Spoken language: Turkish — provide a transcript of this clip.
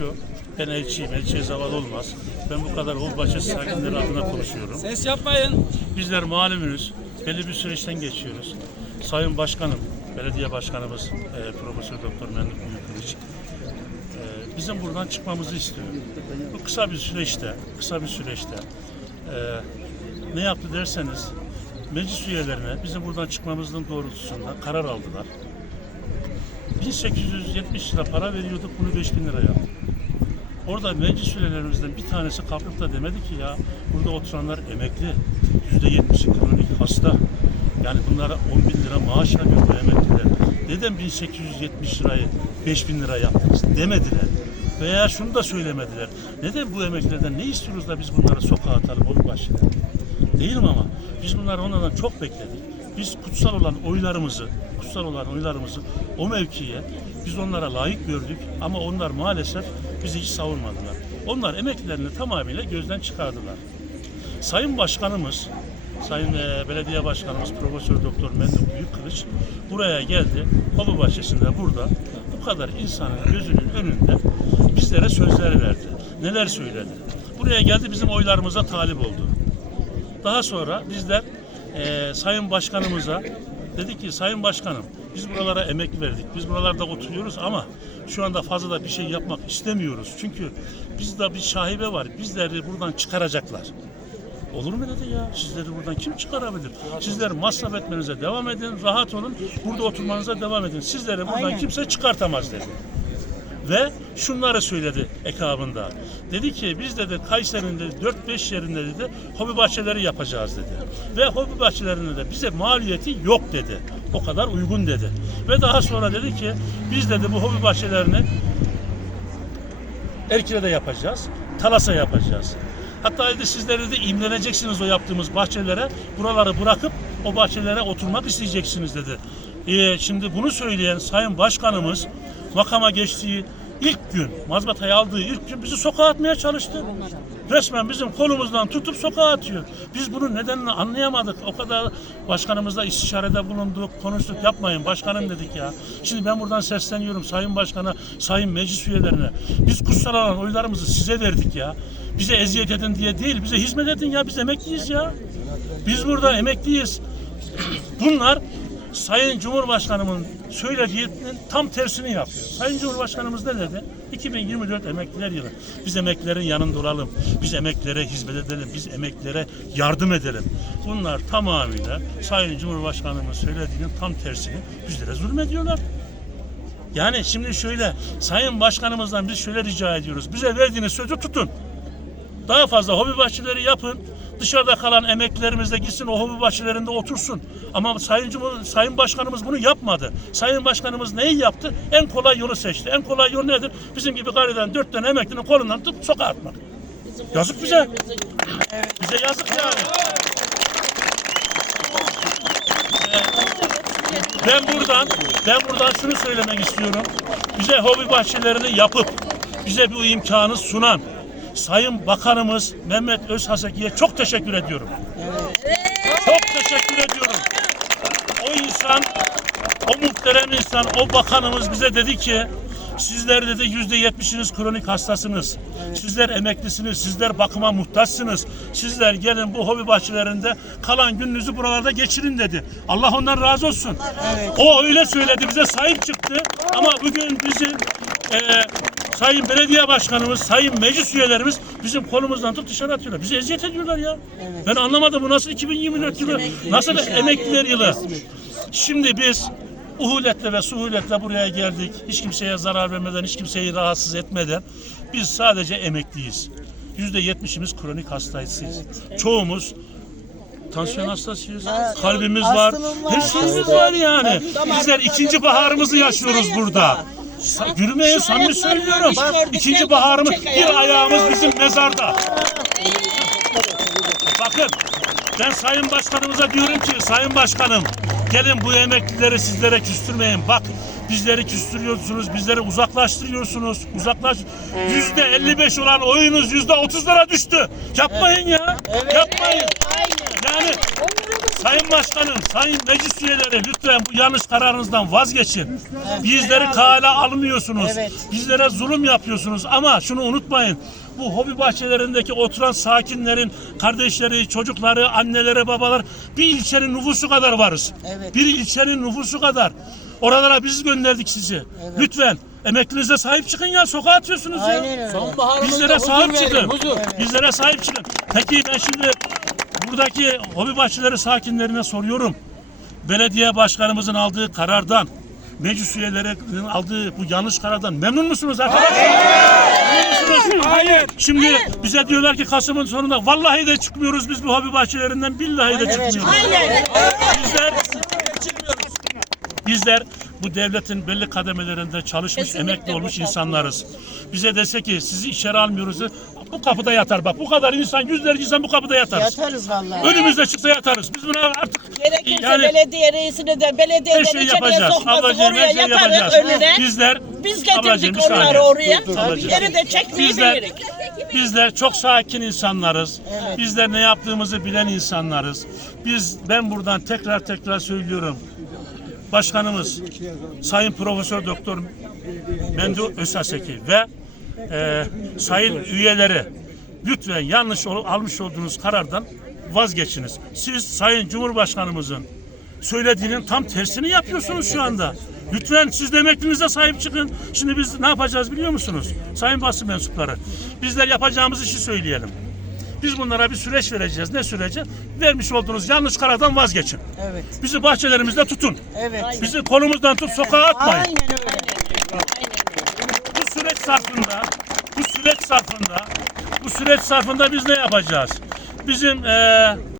şu. Ben elçiyim. Elçiye zavallı olmaz. Ben bu kadar Holbaşı sakinleri adına konuşuyorum. Ses yapmayın. Bizler malumunuz belli bir süreçten geçiyoruz. Sayın Başkanım, belediye başkanımız e, Profesör Doktor Memduh Büyükkılıç e, bizim buradan çıkmamızı istiyor. Bu kısa bir süreçte, kısa bir süreçte e, ne yaptı derseniz meclis üyelerine bizim buradan çıkmamızın doğrultusunda karar aldılar. 1870 lira para veriyorduk bunu 5000 lira yaptı. Orada meclis üyelerimizden bir tanesi kalkıp da demedi ki ya burada oturanlar emekli, yüzde yetmişi kronik hasta. Yani bunlara 10 bin lira maaş alıyor emekliler. Neden 1870 lirayı 5000 lira yaptınız demediler. Veya şunu da söylemediler. Neden bu emeklilerden ne istiyoruz da biz bunları sokağa atalım onu başlayalım. Değil mi ama? Biz bunları onlardan çok bekledik. Biz kutsal olan oylarımızı, kutsal olan oylarımızı o mevkiye biz onlara layık gördük ama onlar maalesef bizi hiç savunmadılar. Onlar emeklilerini tamamıyla gözden çıkardılar. Sayın Başkanımız, Sayın e, Belediye Başkanımız Profesör Doktor Memduh Büyükkılıç buraya geldi. Hobi bahçesinde burada bu kadar insanın gözünün önünde bizlere sözler verdi. Neler söyledi. Buraya geldi bizim oylarımıza talip oldu. Daha sonra bizler eee, Sayın Başkanımıza dedik ki Sayın Başkanım biz buralara emek verdik. Biz buralarda oturuyoruz ama şu anda fazla da bir şey yapmak istemiyoruz. Çünkü bizde bir şahibe var. Bizleri buradan çıkaracaklar. Olur mu dedi ya? Sizleri buradan kim çıkarabilir? Sizler masraf etmenize devam edin, rahat olun. Burada oturmanıza devam edin. Sizleri buradan kimse çıkartamaz dedi ve şunları söyledi ekabında. Dedi ki biz dedi Kayseri'nin de 4-5 yerinde dedi hobi bahçeleri yapacağız dedi. Ve hobi bahçelerinde de bize maliyeti yok dedi. O kadar uygun dedi. Ve daha sonra dedi ki biz dedi bu hobi bahçelerini Erkile'de yapacağız. Talas'a yapacağız. Hatta dedi sizler de imleneceksiniz o yaptığımız bahçelere. Buraları bırakıp o bahçelere oturmak isteyeceksiniz dedi. Ee, şimdi bunu söyleyen Sayın Başkanımız makama geçtiği ilk gün, mazbatayı aldığı ilk gün bizi sokağa atmaya çalıştı. Resmen bizim kolumuzdan tutup sokağa atıyor. Biz bunun nedenini anlayamadık. O kadar başkanımızla istişarede bulunduk, konuştuk. Yapmayın başkanım dedik ya. Şimdi ben buradan sesleniyorum Sayın Başkan'a, Sayın Meclis üyelerine. Biz kutsal olan oylarımızı size verdik ya. Bize eziyet edin diye değil, bize hizmet edin ya. Biz emekliyiz ya. Biz burada emekliyiz. Bunlar Sayın Cumhurbaşkanımın söylediğinin tam tersini yapıyor. Sayın Cumhurbaşkanımız ne dedi? 2024 emekliler yılı. Biz emeklilerin yanında olalım. Biz emeklilere hizmet edelim. Biz emeklilere yardım edelim. Bunlar tamamıyla Sayın Cumhurbaşkanımın söylediğinin tam tersini bizlere zulmediyorlar. Yani şimdi şöyle Sayın Başkanımızdan biz şöyle rica ediyoruz. Bize verdiğiniz sözü tutun. Daha fazla hobi bahçeleri yapın. Dışarıda kalan emeklilerimiz de gitsin o hobi bahçelerinde otursun. Ama Sayın Sayın Başkanımız bunu yapmadı. Sayın Başkanımız neyi yaptı? En kolay yolu seçti. En kolay yol nedir? Bizim gibi gariden dört tane emeklinin kolundan tutup sokağa atmak. Yazık bize. Bize yazık yani. Ben buradan ben buradan şunu söylemek istiyorum. Bize hobi bahçelerini yapıp bize bu imkanı sunan Sayın Bakanımız Mehmet Özhaseki'ye çok teşekkür ediyorum. Çok teşekkür ediyorum. O insan, o muhterem insan, o bakanımız bize dedi ki Sizler dedi yüzde yetmişiniz kronik hastasınız. Sizler emeklisiniz. Sizler bakıma muhtaçsınız. Sizler gelin bu hobi bahçelerinde kalan gününüzü buralarda geçirin dedi. Allah ondan razı olsun. O öyle söyledi bize sahip çıktı. Ama bugün bizim eee Sayın Belediye Başkanımız, Sayın Meclis üyelerimiz bizim kolumuzdan tutup dışarı atıyorlar. Bizi eziyet ediyorlar ya. Ben anlamadım bu nasıl 2024 yılı, nasıl emekliler yılı. Şimdi biz uhuletle ve suhuletle buraya geldik. Hiç kimseye zarar vermeden, hiç kimseyi rahatsız etmeden biz sadece emekliyiz. Yüzde yetmişimiz kronik hastayız. Çoğumuz tansiyon hastasıyız. Kalbimiz var. Her şeyimiz var yani. Bizler ikinci baharımızı yaşıyoruz burada. Sa- Gülmeyin samimi söylüyorum. İkinci baharımız bir ayağımız bizim mezarda. Bakın ben Sayın Başkanımıza diyorum ki Sayın Başkanım gelin bu emeklileri sizlere küstürmeyin. Bak bizleri küstürüyorsunuz, bizleri uzaklaştırıyorsunuz. Uzaklaş. Yüzde 55 olan oyunuz yüzde 30'lara düştü. Yapmayın ya. Yapmayın. Yani Sayın Başkanım, Sayın Meclis üyeleri lütfen bu yanlış kararınızdan vazgeçin. Bizleri kale almıyorsunuz. Evet. Bizlere zulüm yapıyorsunuz ama şunu unutmayın. Bu hobi bahçelerindeki oturan sakinlerin kardeşleri, çocukları, anneleri, babalar bir ilçenin nüfusu kadar varız. Evet. Bir ilçenin nüfusu kadar. Oralara biz gönderdik sizi. Lütfen emeklinize sahip çıkın ya. Sokağa atıyorsunuz Aynen ya. öyle. Bizlere huzur sahip verin, çıkın. huzur. Bizlere sahip çıkın. Peki ben şimdi buradaki hobi bahçeleri sakinlerine soruyorum. Belediye başkanımızın aldığı karardan, meclis üyelerinin aldığı bu yanlış karardan memnun musunuz arkadaşlar? Hayır. Şimdi bize diyorlar ki Kasım'ın sonunda vallahi de çıkmıyoruz biz bu hobi bahçelerinden billahi de çıkmıyoruz. Bizler Bizler bu devletin belli kademelerinde çalışmış, emekli olmuş insanlarız. Bize dese ki sizi içeri almıyoruz. Bu kapıda yatar bak. Bu kadar insan, yüzlerce insan bu kapıda yatarız. Yatarız vallahi. Önümüzde çıksa yatarız. Biz buna artık Gerekirse yani belediye reisini de belediyeden şeyi içeriye yapacağız. sokmasın Ablacığım oraya her şeyi yaparız yapacağız. önüne. Bizler Biz Ablacığım, getirdik saniye. onları oraya. Dur, dur, ablacığım. Geri de çekmeyi Bizler, bilirik. bizler çok sakin insanlarız. Bizler ne yaptığımızı bilen insanlarız. Biz ben buradan tekrar tekrar söylüyorum. Başkanımız Sayın Profesör Doktor Mendo Ösaseki ve e, sayın üyeleri lütfen yanlış ol- almış olduğunuz karardan vazgeçiniz. Siz Sayın Cumhurbaşkanımızın söylediğinin tam tersini yapıyorsunuz şu anda. Lütfen siz de emeklinize sahip çıkın. Şimdi biz ne yapacağız biliyor musunuz? Sayın basın mensupları. Bizler yapacağımız işi söyleyelim. Biz bunlara bir süreç vereceğiz. Ne süreci? Vermiş olduğunuz yanlış karardan vazgeçin. Evet. Bizi bahçelerimizde tutun. Evet. Bizi kolumuzdan tut sokağa atmayın. Aynen öyle. Bu süreç zarfında bu süreç zarfında bu süreç zarfında biz ne yapacağız? Bizim eee